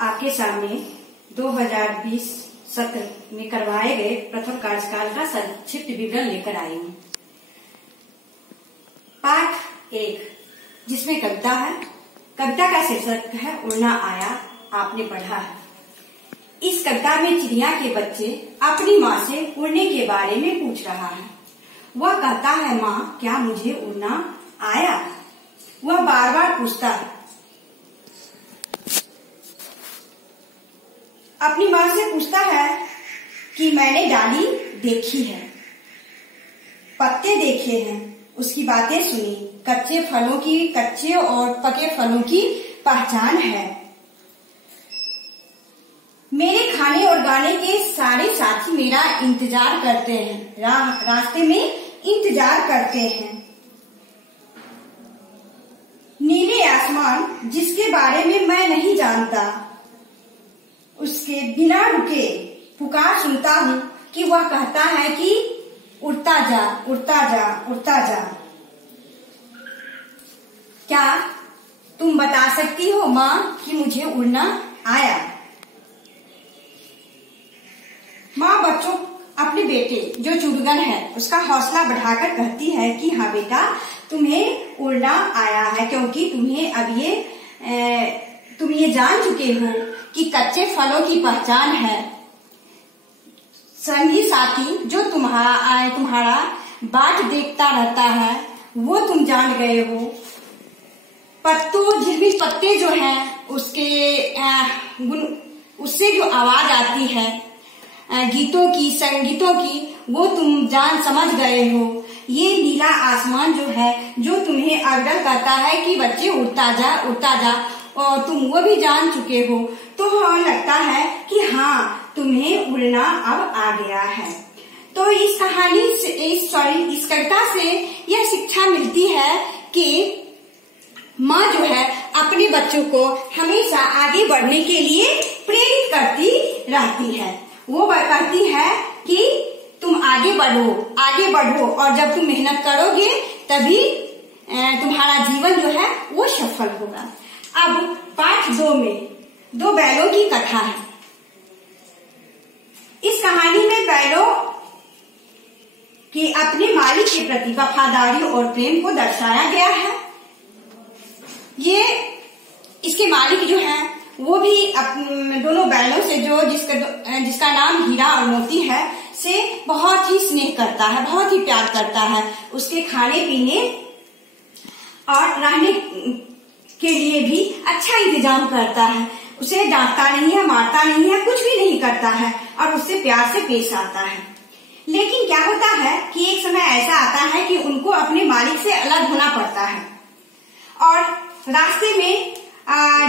आपके सामने 2020 सत्र में करवाए गए प्रथम कार्यकाल का संक्षिप्त विवरण लेकर आई हूँ। पाठ 1 जिसमें कविता है। कविता का शीर्षक है उड़ना आया, आपने पढ़ा है। इस कविता में चिड़िया के बच्चे अपनी माँ से उड़ने के बारे में पूछ रहा है। वह कहता है, माँ क्या मुझे उड़ना आया? वह बार बार पूछता है। अपनी माँ से पूछता है कि मैंने डाली देखी है, पत्ते देखे हैं, उसकी बातें सुनी, कच्चे और पके फलों की पहचान है। मेरे खाने और गाने के सारे साथी मेरा इंतजार करते हैं, रास्ते में इंतजार करते हैं। नीले आसमान जिसके बारे में मैं नहीं जानता, उसके बिना रुके पुकार सुनता हूँ कि वह कहता है कि उड़ता जा, उड़ता जा, उड़ता जा। क्या तुम बता सकती हो माँ कि मुझे उड़ना आया? माँ बच्चों अपने बेटे जो चुड़गन है उसका हौसला बढ़ाकर कहती है कि हाँ बेटा, तुम्हें उड़ना आया है, क्योंकि तुम ये जान चुके हो कि कच्चे फलों की पहचान है। संगी साथी जो तुम्हारा बाट देखता रहता है वो तुम जान गए हो। झिलमिल पत्ते जो हैं उससे जो आवाज आती है गीतों की, संगीतों की, वो तुम जान समझ गए हो। ये नीला आसमान जो है जो तुम्हें अर्दल करता है कि बच्चे उड़ता जा, उड़ता जा, और तुम वो भी जान चुके हो। तो लगता है कि हाँ तुम्हें उड़ना अब आ गया है। तो इस कविता से यह शिक्षा मिलती है कि माँ जो है अपने बच्चों को हमेशा आगे बढ़ने के लिए प्रेरित करती रहती है। वो कहती है कि तुम आगे बढ़ो, और जब तुम मेहनत करोगे तभी तुम्हारा जीवन जो है वो सफल होगा। अब पाठ 2 में 2 बैलों की कथा है। इस कहानी में बैलों की अपने मालिक के प्रति वफादारी और प्रेम को दर्शाया गया है। इसके मालिक जो है वो भी दोनों बैलों से जिसका नाम हीरा और मोती है से बहुत ही स्नेह करता है, बहुत ही प्यार करता है। उसके खाने पीने और रहने के लिए भी अच्छा इंतजाम करता है। उसे डांटता नहीं है, मारता नहीं है, कुछ भी नहीं करता है, और उससे प्यार से पेश आता है। लेकिन क्या होता है कि एक समय ऐसा आता है कि उनको अपने मालिक से अलग होना पड़ता है, और रास्ते में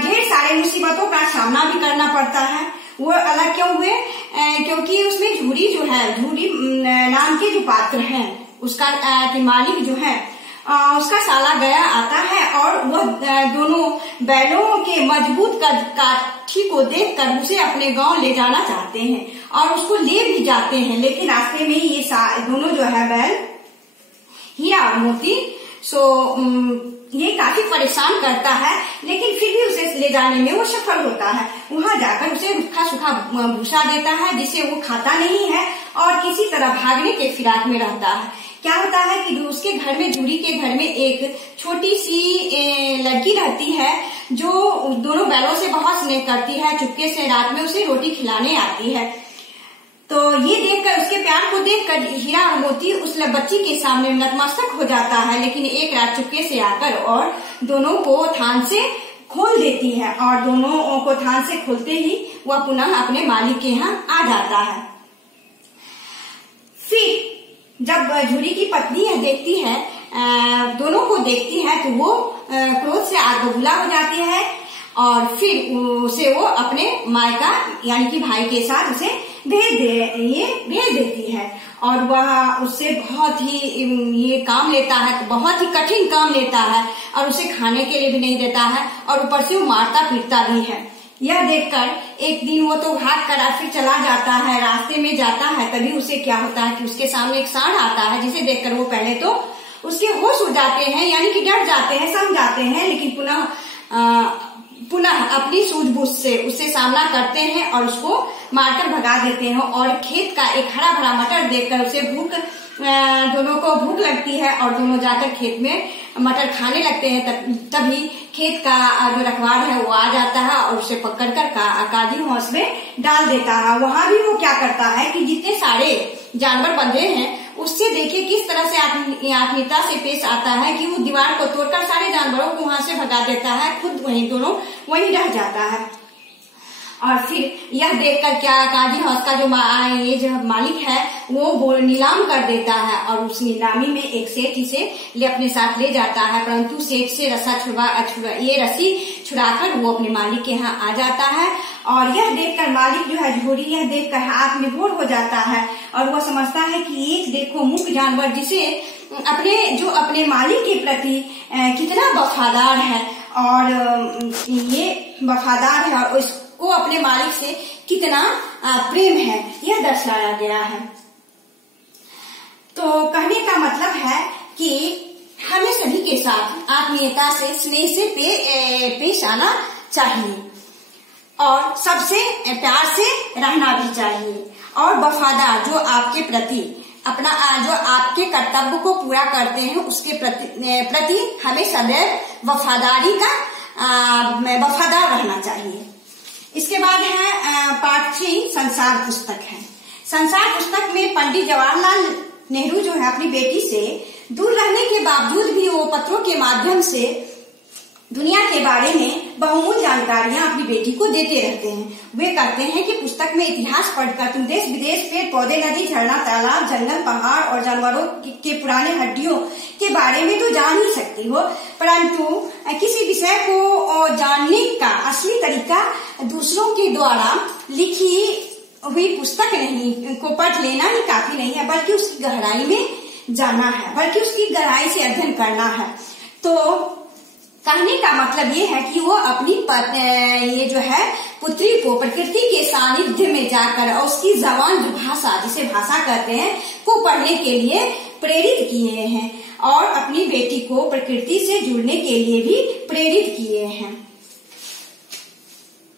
ढेर सारे मुसीबतों का सामना भी करना पड़ता है। वो अलग क्यों हुए? क्योंकि उसमें झूरी नाम के जो पात्र हैं उसका मालिक जो है उसका साला गया आता है, और वह दोनों बैलों के मजबूत काठी को देखकर उसे अपने गांव ले जाना चाहते हैं, और उसको ले भी जाते हैं। लेकिन रास्ते में ये दोनों जो है बैल हीरा और मोती ये काफी परेशान करता है, लेकिन फिर भी उसे ले जाने में वो सफल होता है। वहां जाकर उसे रूखा सूखा भूसा देता है जिसे वो खाता नहीं है, और किसी तरह भागने के फिराक में रहता है। क्या होता है कि उसके घर में, झूरी के घर में एक छोटी सी लड़की रहती है जो दोनों बैलों से बहुत स्नेह करती है। चुपके से रात में उसे रोटी खिलाने आती है। तो ये देखकर, उसके प्यार को देखकर हीरा और मोती उस बच्ची के सामने नतमस्तक हो जाता है। लेकिन एक रात चुपके से आकर और दोनों को थान से खोल देती है, और दोनों को थान से खोलते ही वह पुनः अपने मालिक के यहाँ आ जाता है। फिर जब झूरी की पत्नी देखती है, दोनों को देखती है, तो वो क्रोध से आग बबूला हो जाती है, और फिर उसे वो अपने मायका यानी कि भाई के साथ उसे भेज देती है। और वह उससे बहुत ही ये काम लेता है, बहुत ही कठिन काम लेता है, और उसे खाने के लिए भी नहीं देता है, और ऊपर से वो मारता पीटता भी है। यह देखकर एक दिन वो तो भाग कर फिर चला जाता है, रास्ते में जाता है। तभी उसे क्या होता है कि उसके सामने एक सांड आता है, जिसे देखकर वो पहले तो उसके होश उड़ जाते हैं, यानी कि डर जाते हैं, समझ जाते हैं, लेकिन पुनः पुनः अपनी सूझबूझ से उससे सामना करते हैं और उसको मारकर भगा देते हैं। और खेत का एक हरा भरा मटर देखकर उसे दोनों को भूख लगती है और दोनों जाकर खेत में मटर खाने लगते हैं। तभी खेत का जो रखवार है वो आ जाता है और उसे पकड़कर काजी हौस में डाल देता है। वहां भी वो क्या करता है कि जितने सारे जानवर बंधे हैं उससे देखिए किस तरह से आत्मीयता से पेश आता है कि वो दीवार को तोड़कर सारे जानवरों को वहां से भगा देता है, खुद दोनों वहीं रह जाता है। और फिर यह देखकर क्या काजी हौस का ये जो मालिक है वो नीलाम कर देता है और उस नीलामी में एक सेठ इसे अपने साथ ले जाता है, परंतु सेठ से रस्सी छुड़ाकर वो अपने मालिक के यहाँ आ जाता है। और यह देखकर मालिक जो है झोरी यह देखकर आत्मविभोर हो जाता है और वह समझता है कि एक देखो मूक जानवर जिसे अपने मालिक के प्रति कितना वफादार है और ये वफादार है और को अपने मालिक से कितना प्रेम है, यह दर्शाया गया है। तो कहने का मतलब है कि हमें सभी के साथ आत्मीयता से स्नेह से पेश आना चाहिए और सबसे प्यार से रहना भी चाहिए और वफादार जो आपके प्रति जो आपके कर्तव्य को पूरा करते हैं उसके प्रति हमें सदैव वफादार रहना चाहिए। इसके बाद है पाठ 3 संसार पुस्तक है। संसार पुस्तक में पंडित जवाहरलाल नेहरू जो है अपनी बेटी से दूर रहने के बावजूद भी वो पत्रों के माध्यम से दुनिया के बारे में बहुमूल्य जानकारियां अपनी बेटी को देते रहते हैं। वे कहते हैं कि पुस्तक में इतिहास पढ़कर तुम देश विदेश पेड़ पौधे नदी झरना तालाब जंगल पहाड़ और जानवरों के पुराने हड्डियों के बारे में तो जान ही सकती हो, परंतु किसी विषय को जानने का असली तरीका दूसरों के द्वारा लिखी हुई पुस्तक नहीं को पढ़ लेना ही काफी नहीं है, बल्कि उसकी गहराई में जाना है, बल्कि उसकी गहराई से अध्ययन करना है। तो कहने का मतलब ये है कि वो अपनी ये जो है पुत्री को प्रकृति के सानिध्य में जाकर और उसकी जबान जो भाषा जिसे भाषा कहते हैं को पढ़ने के लिए प्रेरित किए हैं और अपनी बेटी को प्रकृति से जुड़ने के लिए भी प्रेरित किए हैं।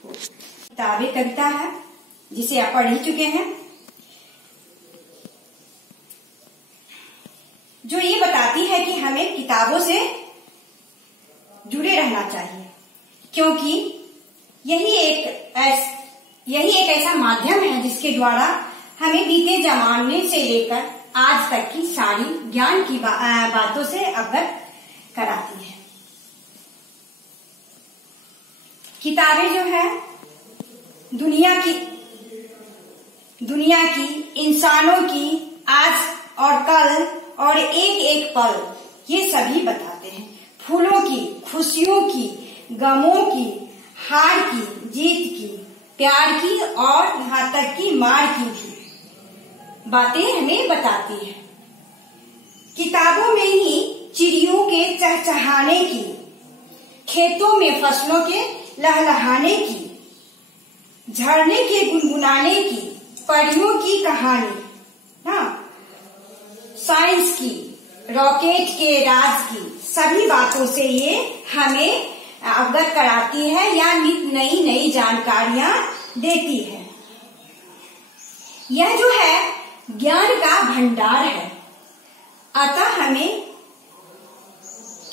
किताबें कविता है जिसे आप पढ़ ही चुके हैं, जो ये बताती है कि हमें किताबों से जुड़े रहना चाहिए, क्योंकि यही एक ऐसा माध्यम है जिसके द्वारा हमें बीते जमाने से लेकर आज तक की सारी ज्ञान की बातों से अवगत कराती है। किताबें जो है दुनिया की इंसानों की आज और कल और एक एक पल ये सभी बताते हैं। फूलों की, खुशियों की, गमों की, हार की, जीत की, प्यार की और यहाँ तक की मार की भी बातें हमें बताती है। किताबों में ही चिड़ियों के चहचहाने की, खेतों में फसलों के लहलहाने की, झरने के गुनगुनाने की, परियों की कहानी, साइंस की, रॉकेट के राज की सभी बातों से ये हमें अवगत कराती है या नई नई जानकारियां देती है। यह जो है ज्ञान का भंडार है, अतः हमें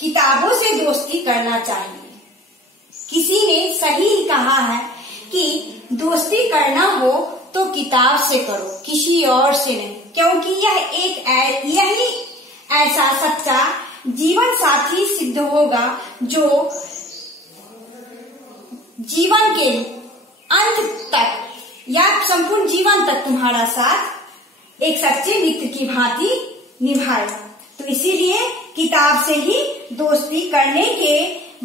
किताबों से दोस्ती करना चाहिए। किसी ने सही कहा है कि दोस्ती करना हो तो किताब से करो, किसी और से नहीं, क्योंकि यही ऐसा सच्चा जीवन साथी सिद्ध होगा जो जीवन के अंत तक या संपूर्ण जीवन तक तुम्हारा साथ एक सच्चे मित्र की भांति निभाए। तो इसीलिए किताब से ही दोस्ती करने के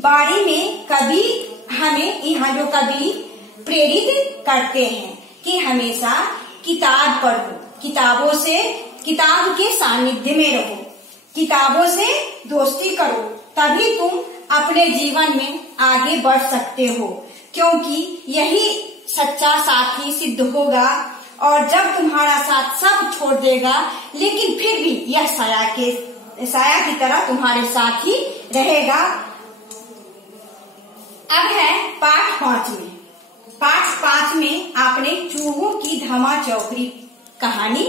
बारे में कवि हमें यहाँ जो कवि प्रेरित करते हैं कि हमेशा किताब पढ़ो, किताब के सानिध्य में रहो, किताबों से दोस्ती करो, तभी तुम अपने जीवन में आगे बढ़ सकते हो, क्योंकि यही सच्चा साथी सिद्ध होगा। और जब तुम्हारा साथ सब छोड़ देगा लेकिन फिर भी यह साया की तरह तुम्हारे साथ ही रहेगा। अब है पाठ 5 में। पाठ 5 में आपने चूहों की धमा चौकड़ी कहानी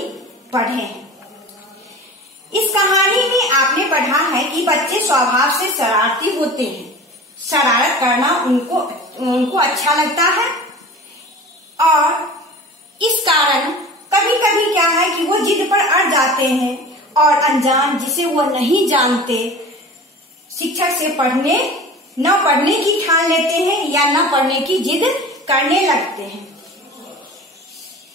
पढ़े हैं। इस कहानी में आपने पढ़ा है कि बच्चे स्वभाव से शरारती होते हैं। शरारत करना उनको अच्छा लगता है और इस कारण कभी कभी क्या है कि वो जिद पर अड़ जाते हैं और अनजान जिसे वो नहीं जानते शिक्षक से न पढ़ने की ठान लेते हैं या न पढ़ने की जिद करने लगते हैं।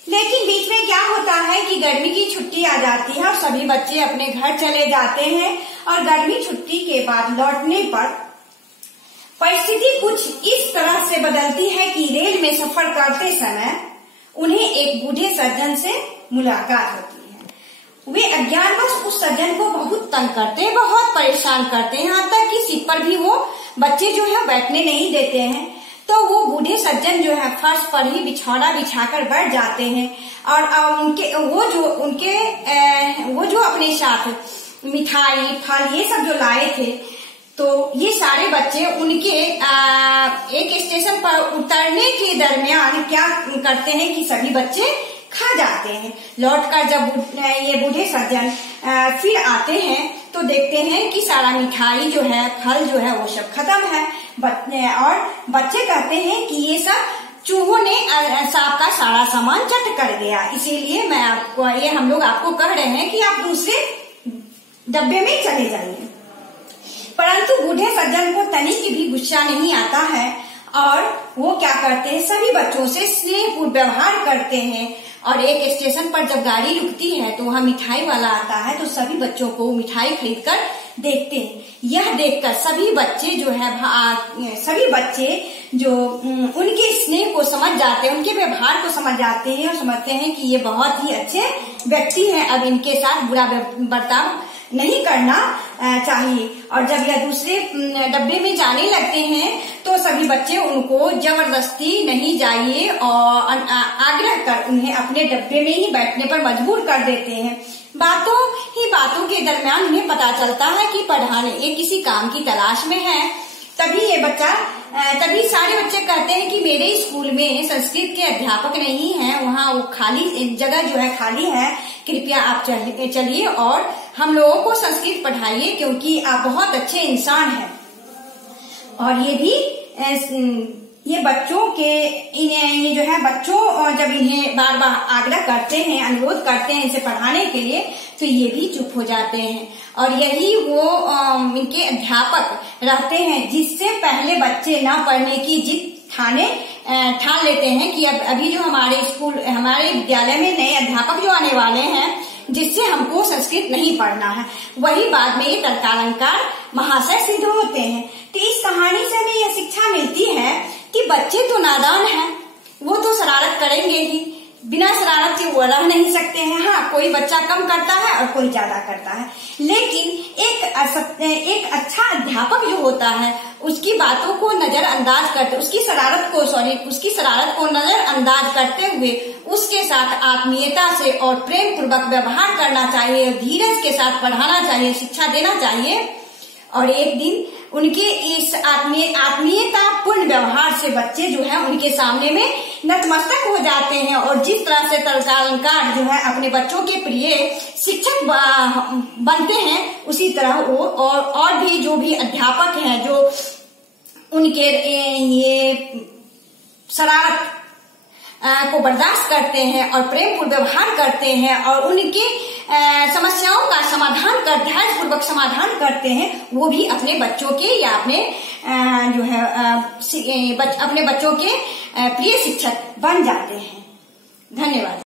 लेकिन बीच में क्या होता है कि गर्मी की छुट्टी आ जाती है और सभी बच्चे अपने घर चले जाते हैं और गर्मी छुट्टी के बाद लौटने पर परिस्थिति कुछ इस तरह से बदलती है कि रेल में सफर करते समय उन्हें एक बूढ़े सज्जन से मुलाकात होती है। वे अज्ञानवश उस सज्जन को बहुत तंग करते हैं, बहुत परेशान करते हैं, यहाँ तक कि सीट पर भी वो बच्चे जो है बैठने नहीं देते हैं। तो वो बूढ़े सज्जन जो है फर्श पर ही बिछौना बिछाकर बैठ जाते हैं और वो जो अपने साथ मिठाई फल ये सब जो लाए थे, तो ये सारे बच्चे उनके एक स्टेशन पर उतरने के दरमियान क्या करते हैं कि सभी बच्चे खा जाते हैं। लौटकर जब ये बूढ़े सज्जन फिर आते हैं तो देखते हैं कि सारा मिठाई जो है फल जो है वो सब खत्म है। और बच्चे कहते हैं कि ये सब चूहों ने सांप का सारा सामान चट कर गया, इसीलिए हम लोग आपको कह रहे हैं कि आप दूसरे डब्बे में चले जाइए। परंतु बूढ़े सज्जन को तनिक भी गुस्सा नहीं आता है और वो क्या करते हैं, सभी बच्चों से स्नेहपूर्ण व्यवहार करते हैं। और एक स्टेशन पर जब गाड़ी रुकती है तो वहाँ मिठाई वाला आता है तो सभी बच्चों को मिठाई खरीद कर देखते हैं। यह देखकर सभी बच्चे जो उनके स्नेह को समझ जाते हैं, उनके व्यवहार को समझ जाते हैं और समझते हैं कि ये बहुत ही अच्छे व्यक्ति हैं, अब इनके साथ बुरा बर्ताव नहीं करना चाहिए। और जब यह दूसरे डब्बे में जाने लगते हैं तो सभी बच्चे उनको जबरदस्ती नहीं जाइए और आग्रह कर उन्हें अपने डब्बे में ही बैठने पर मजबूर कर देते हैं। बातों के दरमियान उन्हें पता चलता है कि पढ़ाने ये किसी काम की तलाश में है। तभी सारे बच्चे कहते हैं कि मेरे स्कूल में संस्कृत के अध्यापक नहीं हैं, वहाँ वो खाली जगह जो है खाली है, कृपया आप चलिए और हम लोगों को संस्कृत पढ़ाइए क्योंकि आप बहुत अच्छे इंसान हैं। और ये बच्चों जब इन्हें बार बार आग्रह करते हैं, अनुरोध करते हैं इसे पढ़ाने के लिए, तो ये भी चुप हो जाते हैं। और यही वो इनके अध्यापक रहते हैं जिससे पहले बच्चे न पढ़ने की जिद ठान लेते हैं कि अभी जो हमारे विद्यालय में नए अध्यापक जो आने वाले हैं जिससे हमको संस्कृत नहीं पढ़ना है, वही बाद में ये तर्कालंकार महाशय सिद्ध होते हैं। तो इस कहानी से हमें यह शिक्षा मिलती है कि बच्चे तो नादान हैं, वो तो शरारत करेंगे ही, बिना शरारत के वो रह नहीं सकते हैं। हाँ, कोई बच्चा कम करता है और कोई ज्यादा करता है, लेकिन एक अच्छा अध्यापक जो होता है उसकी बातों को नजरअंदाज करते, उसकी शरारत को नजरअंदाज करते हुए उसके साथ आत्मीयता से और प्रेम पूर्वक व्यवहार करना चाहिए, धीरज के साथ पढ़ाना चाहिए, शिक्षा देना चाहिए। और एक दिन उनके इस आत्मीयता पूर्ण व्यवहार से बच्चे जो है उनके सामने में नतमस्तक हो जाते हैं और जिस तरह से तर्कालंकार जो है अपने बच्चों के प्रिय शिक्षक बनते हैं, उसी तरह वो और भी जो भी अध्यापक हैं जो उनके ये शरारत को बर्दाश्त करते हैं और प्रेम पूर्ण व्यवहार करते हैं और उनके समस्याओं का धैर्य पूर्वक समाधान करते हैं, वो भी अपने बच्चों के या अपने बच्चों के प्रिय शिक्षक बन जाते हैं। धन्यवाद।